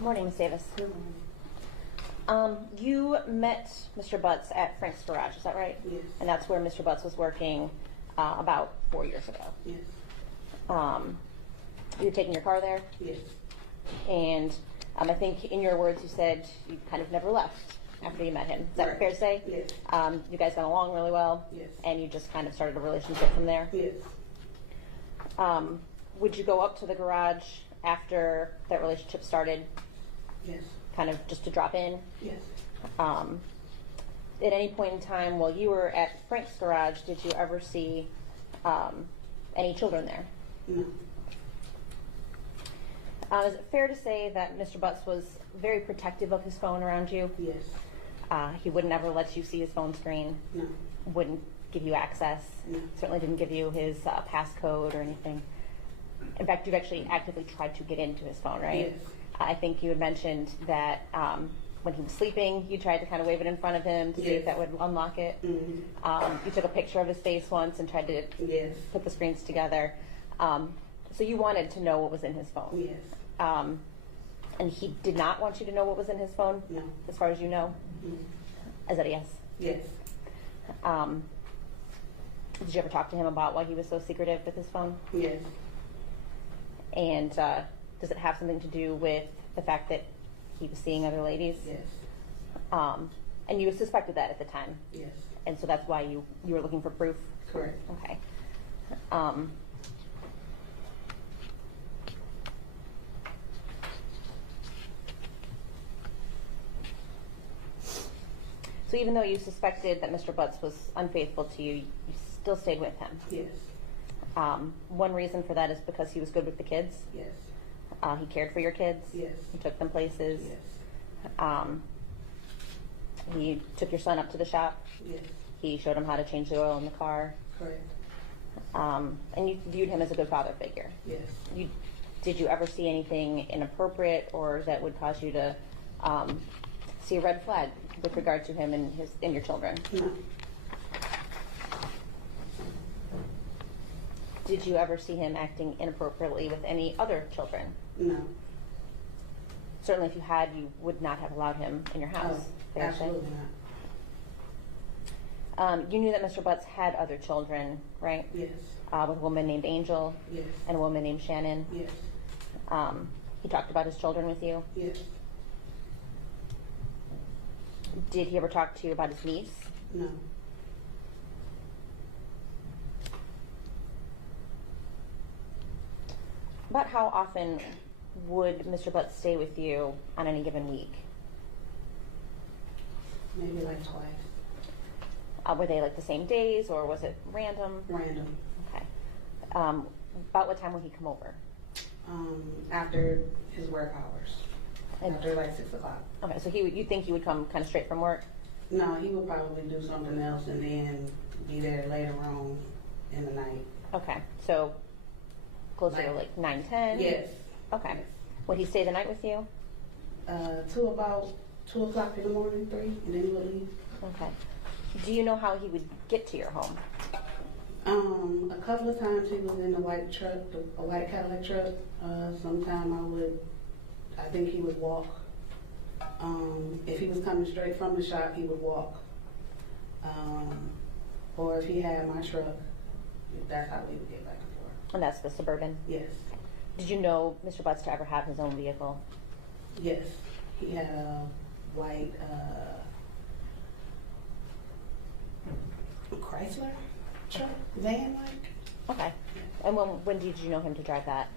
Morning, Ms. Davis. Good morning. You met Mr. Butts at Frank's Garage, is that right? Yes. And that's where Mr. Butts was working about 4 years ago. Yes. You were taking your car there? Yes. And I think in your words you said you kind of never left after you met him. Is that Right. fair to say? Yes. You guys got along really well? Yes. And you just kind of started a relationship from there? Yes. Would you go up to the garage after that relationship started, Yes. kind of just to drop in? Yes. At any point in time while you were at Frank's Garage, did you ever see any children there? No. Is it fair to say that Mr. Butts was very protective of his phone around you? Yes. He wouldn't ever let you see his phone screen, No. wouldn't give you access, No. certainly didn't give you his passcode or anything. In fact, you've actually actively tried to get into his phone, right? Yes. I think you had mentioned that when he was sleeping, you tried to kind of wave it in front of him to see if Yes. that would unlock it. Mm-hmm. You took a picture of his face once and tried to Yes. put the screens together. So you wanted to know what was in his phone. Yes. And he did not want you to know what was in his phone, No. as far as you know? Mm-hmm. Is that a yes? Yes. Did you ever talk to him about why he was so secretive with his phone? Yes. And does it have something to do with the fact that he was seeing other ladies? Yes. And you suspected that at the time? Yes. And so that's why you were looking for proof? Correct. Okay. So even though you suspected that Mr. Butts was unfaithful to you, you still stayed with him? Yes. One reason for that is because he was good with the kids? Yes. He cared for your kids? Yes. He took them places? Yes. He took your son up to the shop? Yes. He showed him how to change the oil in the car? Correct. And you viewed him as a good father figure? Yes. Did you ever see anything inappropriate or that would cause you to see a red flag with regard to him and your children? No. Did you ever see him acting inappropriately with any other children? No. Certainly if you had, you would not have allowed him in your house. Oh, fair to say? absolutely not. You knew that Mr. Butts had other children, right? Yes. With a woman named Angel Yes. and a woman named Shannon. Yes. He talked about his children with you. Yes. Did he ever talk to you about his niece? No. About how often would Mr. Butts stay with you on any given week? Maybe like twice. Were they like the same days or was it random? Random. Okay. About what time would he come over? After his work hours. And- After like 6 o'clock. Okay, so you think he would come kind of straight from work? No, he would probably do something else and then be there later on in the night. Okay, so closer to like 9, 10? Yes. Okay. Would he stay the night with you? Till about 2 o'clock in the morning, 3, and then he would leave. Okay. Do you know how he would get to your home? A couple of times he was in a white truck, a white Cadillac truck. Sometime I think he would walk. If he was coming straight from the shop, he would walk. Or if he had my truck, that's how we would get back and forth. And that's the Suburban? Yes. Did you know Mr. Butts to ever have his own vehicle? Yes. He had a white Chrysler truck, van like. Okay. And when did you know him to drive that?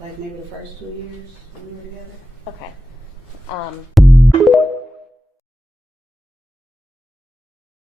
Like maybe the first 2 years when we were together. Okay.